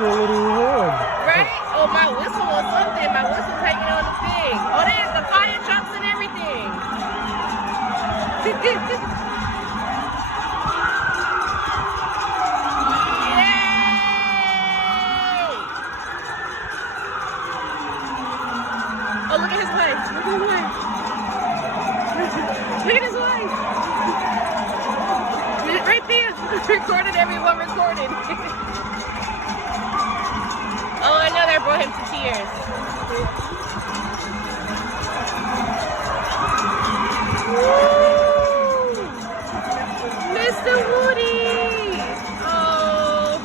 utility horn. Right? Oh, my whistle or something. My whistle's hanging on the thing. Oh, there's the fire trucks and everything. Oh, look at his wife. Look at his wife. Look at his wife. Right there. Recorded, everyone recorded. Oh, I know that brought him to tears. Woo! Mr. Woody. Oh.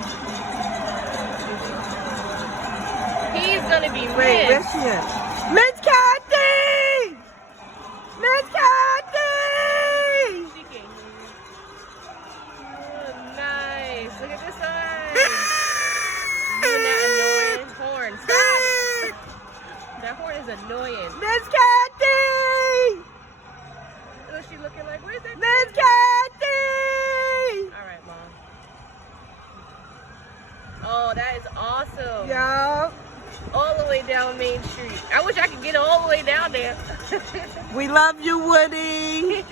He's going to be missed. Wait, where's she at? Miss Kathy! Miss Kathy! She can't hear you. Oh, nice. Look at this eye. Doing that annoying horn. Stop! That horn is annoying. Miss Kathy! What's she looking like? Where's that? Miss Kathy! All right, Mom. Oh, that is awesome. Yo, All the way down Main Street. I wish I could get all the way down there. we love you, Woody.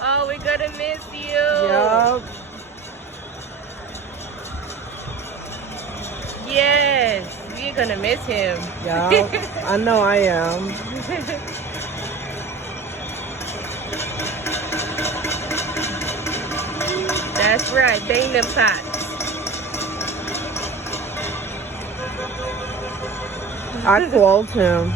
Oh, we're gonna miss you. Yo. Yes, we're gonna miss him. Yo, I know I am. That's right, bang them pots. I called him.